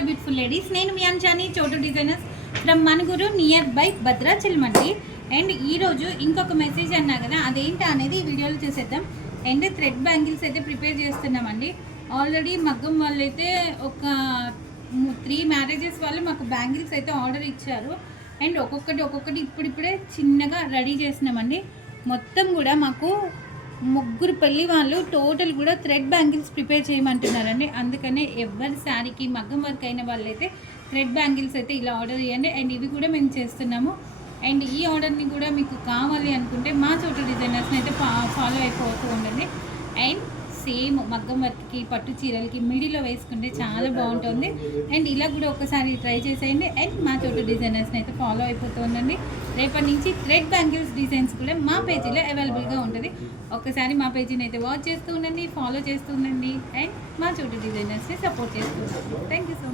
Hello beautiful ladies, నేను మీ అంజాని చోటు designers from Manuguru near by Bhadrachalam అండి. అండ్ ఈరోజు ఇంకొక మెసేజ్ అన్నా కదా, అదేంటి అనేది ఈ వీడియోలో చూసేద్దాం. అండ్ థ్రెడ్ బ్యాంగిల్స్ అయితే ప్రిపేర్ చేస్తున్నామండి. ఆల్రెడీ మగ్గం వాళ్ళు అయితే ఒక 3 మ్యారేజెస్ వాళ్ళు మాకు బ్యాంగిల్స్ అయితే ఆర్డర్ ఇచ్చారు. అండ్ ఒక్కొక్కటి ఇప్పుడిప్పుడే చిన్నగా రెడీ చేసినామండి. మొత్తం కూడా మాకు 3 పెళ్ళి వాళ్ళు టోటల్ కూడా థ్రెడ్ బ్యాంగిల్స్ ప్రిపేర్ చేయమంటున్నారండి. అందుకనే ఎవరి శారీకి మగ్గం వర్క్ అయిన వాళ్ళైతే థ్రెడ్ బ్యాంగిల్స్ అయితే ఇలా ఆర్డర్ చేయండి. అండ్ ఇవి కూడా మేము చేస్తున్నాము. అండ్ ఈ ఆర్డర్ని కూడా మీకు కావాలి అనుకుంటే మా చోటు డిజైనర్స్ని అయితే ఫాలో అయిపోతూ ఉండండి. అండ్ సేమ్ మగ్గం వర్క్కి పట్టు చీరలకి మిడిలో వేసుకుంటే చాలా బాగుంటుంది. అండ్ ఇలా కూడా ఒకసారి ట్రై చేసేయండి. అండ్ మా చోటు డిజైనర్స్ని అయితే ఫాలో అయిపోతూ ఉండండి. రేపటి నుంచి థ్రెడ్ బ్యాంగిల్స్ డిజైన్స్ కూడా మా పేజీలో అవైలబుల్గా ఉంటుంది. ఒకసారి మా పేజీని అయితే వాచ్ చేస్తూ ఉండండి, ఫాలో చేస్తూ ఉండండి. అండ్ మా చోటు డిజైనర్స్ని సపోర్ట్ చేస్తూ ఉండండి.